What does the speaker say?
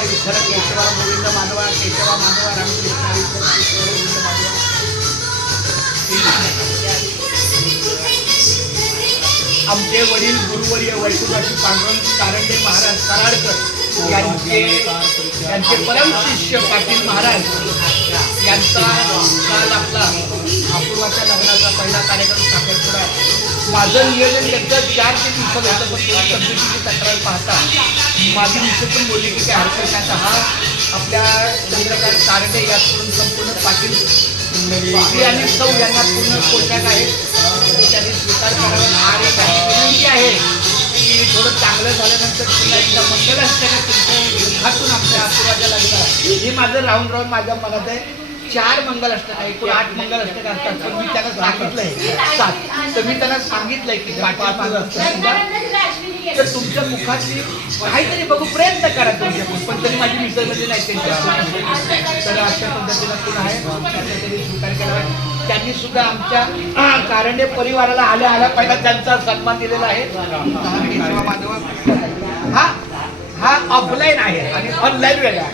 नमस्कार विठ्ठल केशवा गोविंद माधवा केशवा माधवा रामकृष्ण हरी गोविंद माधवा. आमचे वडील गुरुवर्य वैकुंठाची पांडुरंग कारंडे महाराज कराडकर यांचे परम शिष्य पाटील महाराज यांचा काल आपला अपूर्वाच्या लग्नाचा पहिला कार्यक्रम साखरपुडा. माझं नियोजन त्यांचं 4 ते 3 होतं, पण तब्येतीची तक्रार पाहता माझी मिसेस पण बोलली की काय हरकत नाही. हा आपल्या चंद्रकांत कारंडे याकडून संपूर्ण पाटील आणि सौ यांना पूर्ण पोशाख आहे, तो त्यांनी स्वीकार करावा. आणि विनंती आहे की थोडं चांगलं झाल्यानंतर पुन्हा एकदा मंगलाष्टक तुमच्या मुखातून आमच्या अपूर्वाच्या लागला. हे माझं राहून माझ्या मनात आहे. 4 मंगलाष्टक आहे, एकूण 8 मंगलाष्टक असतात. पण मी त्यांना सांगितलंय 7, तर मी त्यांना सांगितलंय की तर तुमच्या मुखातली काहीतरी बघू प्रयत्न करा तुमच्याकडून. पण तरी माझी मिसळमध्ये नाही त्यांच्या, तर अशा पद्धतीनं कोण आहे त्यांनी स्वीकार केला. त्यांनी सुद्धा आमच्या कारंडे परिवाराला आल्या पहिला त्यांचा सन्मान दिलेला आहे. हा ऑफलाईन आहे आणि ऑनलाईन वेगळा.